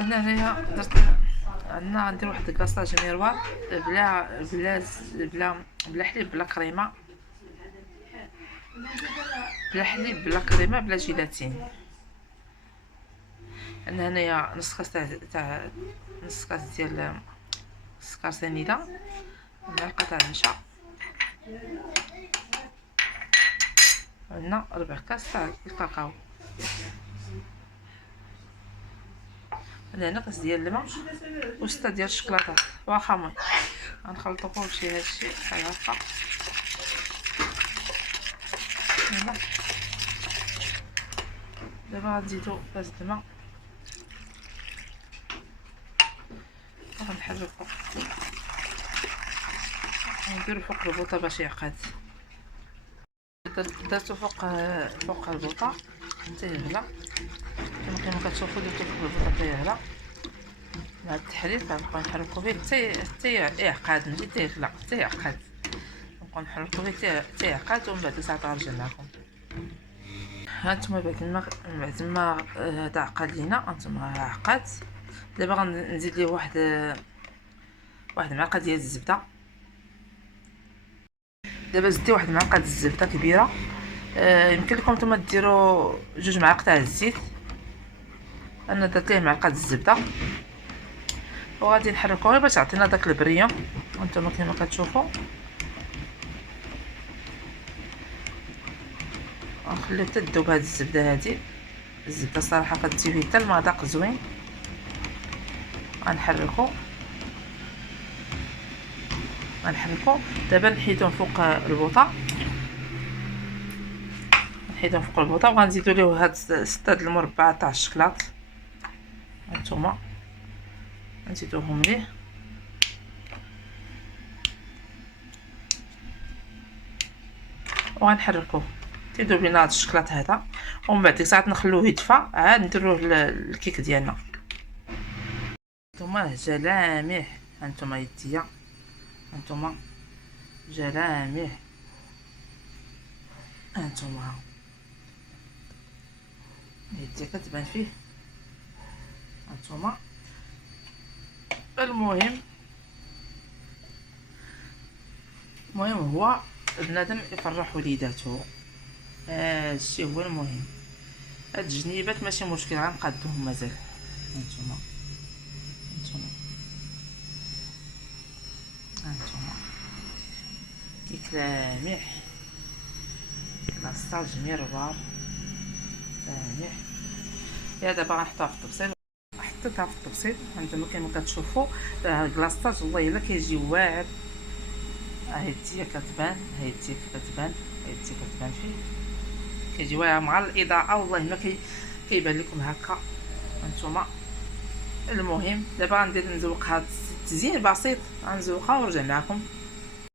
هنايا درت عندنا ندير واحد الكلاصاج ميروار بلا حليب بلا كريمه، بلا جيلاتين. عندنا هنايا نص كاس تاع نص كاس ديال السكر سنيده، معلقه تاع النشا، عندنا ربع كاس تاع الكاكاو، هنا كاس ديال الماء و6 ديال الشكلاطه. واخا المهم غنخلطو كلشي هادشي بحال هكا. هنا دابا غنزيدو كاس الماء وغنحركو ونديرو فوق البوطه باش يعقد. درتو فوق البوطه حتى يغلى كما كتشوفوا. درتو فوق البوطه حتى يغلى مع التحريك. غنبقاو نحركو فيه حتى يعقد، ماشي حتى يغلى، حتى يعقد. نبقاو نحركو فيه حتى يعقد ومن بعد ساعه غنرجع لكم. هانتوما بعد ما هذا عقد لينا، هانتوما عقد. دابا غنزيد ليه واحد المعلقه ديال الزبده. دابا زدتي واحد المعلقه الزبده كبيره. يمكن لكم نتوما ديروا 2 معالق تاع الزيت، انا درت ليه معلقه الزبده وغادي نحركوه باش يعطينا داك البريون. هانتوما كما كتشوفوا غنخليو حتى تذوب هاد الزبده هادي. الزبده صراحه كتجيب حتى المذاق زوين. غنحركو دابا نحيدهم فوق البوطه، وغنزيدو ليه هاد 6 د المربعات تاع الشكلاط. هانتوما نزيدوهم ليه وغنحركوه تيذوب لينا هاد الشكلاط هذا. ومن بعد ديك الساعات نخلوه يدفى عاد نديروه الكيك ديالنا. هانتوما جلامح، هانتوما يديا، هانتوما جلامح، هانتوما يديا كتبان فيه. هانتوما المهم هو بنادم يفرح وليداتو، هادشي هو المهم. هاد الجنيبات ماشي مشكل غنقادوهم مازال. هانتوما كيك لامح، كلاصاج ميروار لامح. دابا غنحطوها في الطبسيل. حطيتها في الطبسيل هانتوما كما كتشوفوا. الكلاصاج والله الا كيجي واعر. هايدتي كتبان، هايدتي كتبان فيه كيجي واعر مع الاضاءه. والله ما كيبان لكم هكا. هانتوما المهم دابا غندير نزوقها تزيين بسيط، غنزوقها ونرجع معكم.